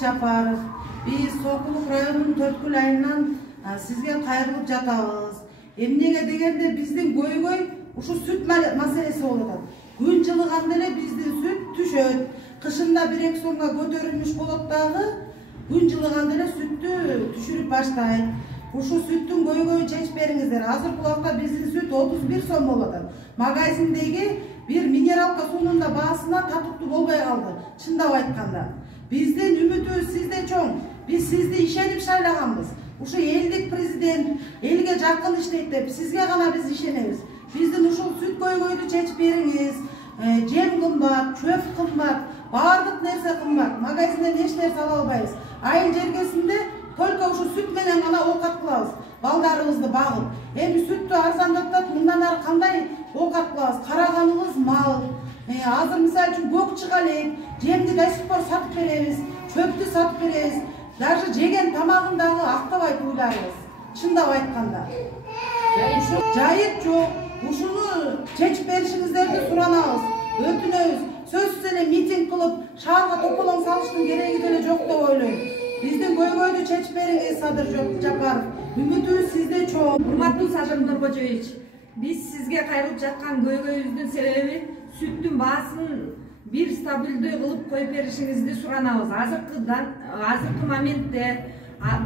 Жапаров. Биз Сокулук районунун Төрткүл айынан сизге кайрылып жатабыз. Эмнеге дегенде биздин көйгөй ушу сүт маселеси болуп атат. Күн жылыганда эле биздин сүт түшөт. Кышында 1-2 сомго көтөрүлмүш болот дагы, күн жылыганда эле сүттү түшүрүп баштайт. Ушу сүттүн көйгөйүн чечип бериңиздер. Азыркы убакта биздин сүт 31 сом болуп атат. Магазиндеги бир минералка суунун да баасына татыктуу болбой калды. Чындап айтканда, биздин үмүтүбүз сизде чоң. Биз сизди ишенип шайлаганбыз. Ушу элдик президент элге жакын иштейт деп сизге гана биз ишенебиз. Биздин ушул сүт көйгөйдү чечип бериңиз. Жем кымбат, чөп кымбат, баардык нерсе кымбат. Магазинден эч нерсе ала албайбыз. Айыл жергесинде только ушу сүт менен гана оокат кылабыз. Балдарыбызды багып. Эми сүттү арзандатып, мындан ары кандай оокат кылабыз? Караганыбыз мал. Азыр мисалы үчүн көк чыга элек, жемди до сих пор сатып беребиз, чөптү сатып беребиз. Даже жеген тамагын дагы актабайт уйларыбыз. Чындап айтканда. Жайыт жок. Ушуну чечип беришиңиздерди суранабыз. Өтүнөбүз. Сөзсүз эле митинг кылып, шаарга тополоң салыштын кереги деле жок деп ойлойм. Биздин көйгөйдү чечип бериңиз, Садыр Жапаров. Үмүтүбүз сизде чоң. Урматтуу Садыр Нуркожоевич, биз сизге кайрылып жаткан көйгөйүбүздүн себеби сүттүн баасын бир стабилдүү кылып коюп беришиңизди суранабыз. Азыркы моментте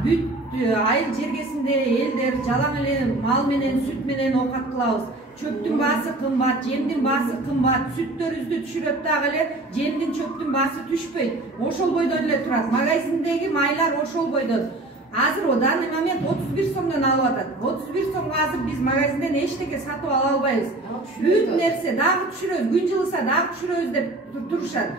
бүт айыл жергесинде элдер жалаң эле мал менен, сүт менен оокат кылабыз. Чөптүн баасы кымбат, жемдин баасы кымбат, сүттөрүбүздү түшүрөт дагы эле, жемдин чөптүн баасы түшпөйт. Ошол бойдон эле турат. Магазиндеги майлар ошол бойдон. Азыр о данный момент 31 сомдон алып атат. 31 сомго азыр биз магазинден эчтеке сатып ала албайбыз. Бүт нерсе дагы түшүрөбүз, күн жылыса дагы түшүрөбүз деп турушат.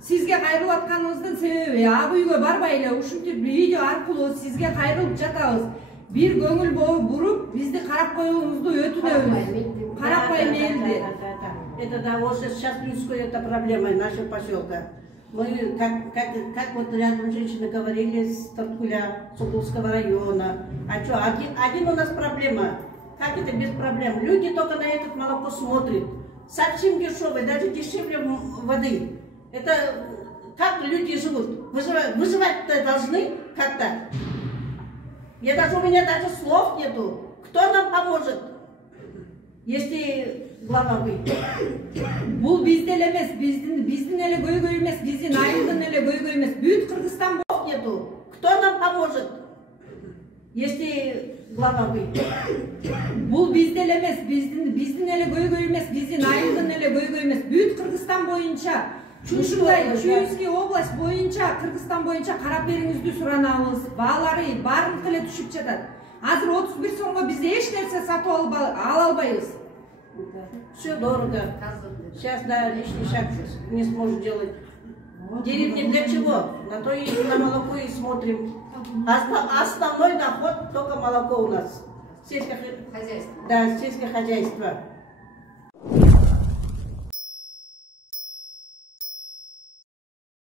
Сизге кайрылып атканыбыздын себеби ак үйгө барбай эле ушинтип видео аркылуу сизге кайрылып жатабыз. Бир көңүл буруп, бизди карап коюңузду өтүнөбүз. Карапай мелди. Это да, уже сейчас людская эта проблема нашего поселка. Мы, как вот рядом женщины говорили с Торткуля, Сокулского района. А что, один у нас проблема. Как это без проблем? Люди только на это молоко смотрят. Совсем дешевое, даже дешевле воды. Это как люди живут? Выживать-то должны как-то. У меня даже слов нету. Кто нам поможет, если глава вы? Бул бизде эле эмес, биздин эле көйгөй эмес, биздин айылдын эле көйгөй эмес. Бүт Кыргызстан нету. Кто нам поможет, если глава вы? Бул бизде эле эмес, биздин эле көйгөй эмес, биздин айылдын эле көйгөй эмес. Бүт Кыргызстан боюнча, ушундай Чуйский область боюнча, Кыргызстан боюнча карап бериңизди суранабыз. Баалары баардык эле түшүп жатат. Азыр 31 сомго биз эч нерсе сатып ала албайбыз. Все дорого. Сейчас, да, лишний шаг не сможет делать. Деревня для чего? На то и на молоко и смотрим. Основной доход только молоко у нас. Сельское хозяйство. Да, сельское хозяйство.